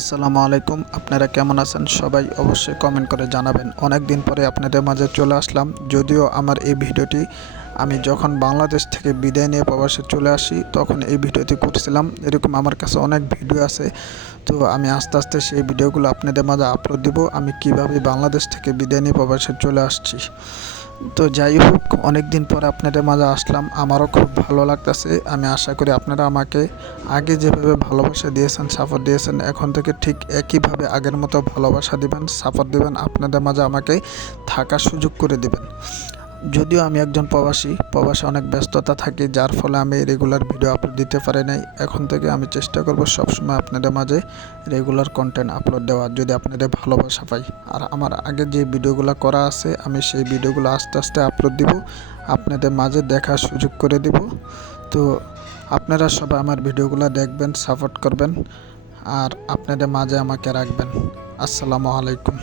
আসসালামু আলাইকুম। আপনারা কেমন আছেন? সবাই অবশ্যই কমেন্ট করে জানাবেন। অনেক দিন পরে আপনাদের মাঝে চলে আসলাম। যদিও আমার এই ভিডিওটি আমি যখন বাংলাদেশ থেকে বিদায় নিয়ে প্রবাসে চলে আসি তখন এই ভিডিওটি করছিলাম। এরকম আমার কাছে অনেক ভিডিও আছে, তো আমি আস্তে আস্তে সেই ভিডিওগুলো আপনাদের মাঝে আপলোড দিব, আমি কিভাবে বাংলাদেশ থেকে বিদায় নিয়ে প্রবাসে চলে আসছি। তো যাই হোক, অনেক দিন পর আপনাদের মাঝে আসলাম, আমারও খুব ভালো লাগতেছে। আমি আশা করি আপনারা আমাকে আগে যেভাবে ভালোবাসা দিয়েছেন, সাপোর্ট দিয়েছেন, এখন থেকে ঠিক একইভাবে আগের মতো ভালোবাসা দিবেন, সাপোর্ট দিবেন, আপনাদের মাঝে আমাকে থাকার সুযোগ করে দিবেন। যদিও আমি একজন প্রবাসে অনেক ব্যস্ততা থাকে, যার ফলে আমি রেগুলার ভিডিও আপলোড দিতে পারি নাই। এখন থেকে আমি চেষ্টা করব সবসময় আপনাদের মাঝে রেগুলার কন্টেন্ট আপলোড দেওয়ার, যদি আপনাদের ভালোবাসা পাই। আর আমার আগে যে ভিডিওগুলো করা আছে আমি সেই ভিডিওগুলো আস্তে আস্তে আপলোড দিব, আপনাদের মাঝে দেখার সুযোগ করে দিব। তো আপনারা সবাই আমার ভিডিওগুলো দেখবেন, সাপোর্ট করবেন আর আপনাদের মাঝে আমাকে রাখবেন। আসসালামু আলাইকুম।